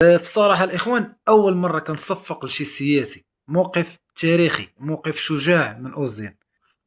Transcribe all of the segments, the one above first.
في الصراحة الإخوان أول مرة كنصفق لشي سياسي، موقف تاريخي، موقف شجاع من أوزين،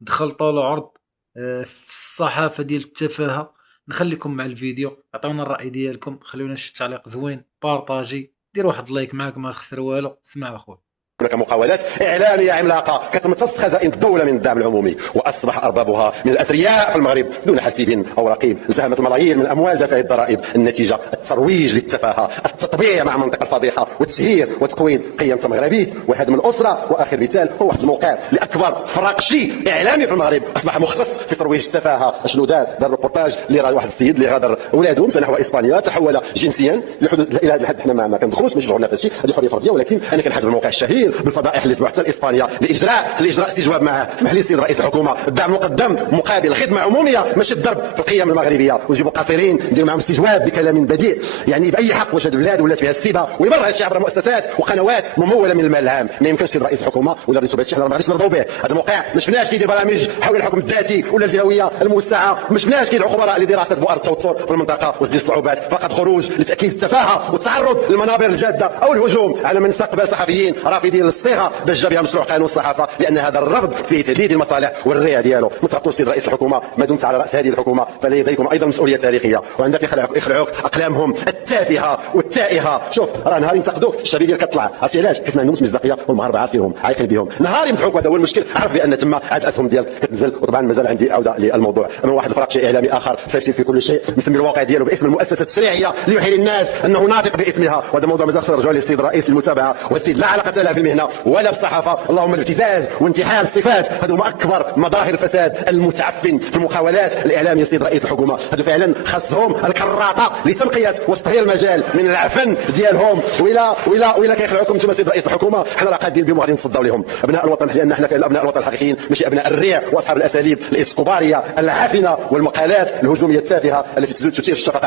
دخل طول عرض في الصحافة ديال التفاهة. نخليكم مع الفيديو، عطيونا الرأي ديالكم، خليونا شي تعليق زوين، بارطاجي، دير واحد لايك معاك ما تخسر والو. اسمع اخويا. هناك مقاولات إعلامية عملاقة كتمتص خزائن الدولة من الدعم العمومي، وأصبح أربابها من الأثرياء في المغرب دون حسيب أو رقيب. التهمت الملايين من أموال دافعي الضرائب. النتيجة الترويج للتفاهة، التطبيع مع منطق الفضيحة، والتشهير وتقويض قيم تمغربيت وهدم الأسرة. وآخر مثال هو واحد الموقع لأكبر فراقشي إعلامي في المغرب أصبح مختص في ترويج التفاهة. شنو دار روبورتاج اللي راه واحد السيد اللي غادر أولاده مشى نحو إسبانيا، تحول جنسيا لحدود إلى هذا الحد. حنا ما كندخلوش ماشي شغلنا في هذا الشيء، هذه حرية فردية، ولكن أنا كنحاج بالموقع الشهير بالفضائح اللي سمحت لاسبانيا لاجراء استجواب معه. اسمح لي السيد رئيس الحكومه، الدعم مقدم مقابل خدمه عموميه، ماشي الضرب في القيم المغربيه. ونجيبوا قاصرين ندير معهم استجواب بكلام بديع، يعني باي حق. واش هذه البلاد ولات فيها السبه ويمر هذا الشيء عبر مؤسسات وقنوات مموله من المال العام. ما يمكنش السيد رئيس الحكومه ولا رئيس هذا الشيء، حنا ما غاديش نرضوا به. هذا الموقع ما شفناش كيدير برامج حول الحكم الذاتي ولا الجهويه الموسعه، ما شفناش كيدعو خبراء لدراسه بؤر التوتر في المنطقه وتزيد الصعوبات. فقط خروج لتاكيد التفاهه والتعرض للمنابر الجاده او الهجوم على من استقبل صحفيين رافضين للصيغه باش جا بها مشروع قانون الصحافه، لان هذا الرفض فيه تهديد المصالح والرئه ديالو. ما تغطوش سيد رئيس الحكومه، ما دمت على راس هذه الحكومه فلديكم ايضا مسؤوليه تاريخيه، وعندك يخلعوك اقلامهم التافهه والتائهه. شوف راه نهار ينتقدوك الشعبيه ديالك كطلع، عرفتي علاش؟ حيت ما عندهمش مصداقيه والمغاربه عارفينهم عايقين بهم. نهار يمدحوك وهذا هو المشكل، عرف بان تما عاد الاسهم ديالك كتنزل. وطبعا مازال عندي عوده للموضوع. اما واحد الفراقشي اعلامي اخر فاشل في كل شيء، مسمي الواقع ديالو باسم المؤسسه التشريعيه ليوحي للناس انه ناطق باسمها، وهذا موضوع مازال خصنا نرجعوا للسيد الرئيس للمتابعه. والسيد لا علاقه له بالمهنه ولا بالصحافه. اللهم الابتزاز وانتحال الصفات، هذو هما اكبر مظاهر الفساد المتعفن في المقاولات الاعلاميه. سيد رئيس الحكومه هذو فعلا خاصهم الكراطه لتنقيه وتطهير المجال من العفن ديالهم. ولا كيخلعوكم انتم سيد رئيس الحكومه، حنا راه قادين بهم وغادي نتصداو لهم ابناء الوطن، لان حنا فعلا ابناء الوطن الحقيقيين، ماشي ابناء الريع واصحاب الاساليب الاسكوباريه العافنه والمقالات الهجوميه التافهه التي تثير الشفقه.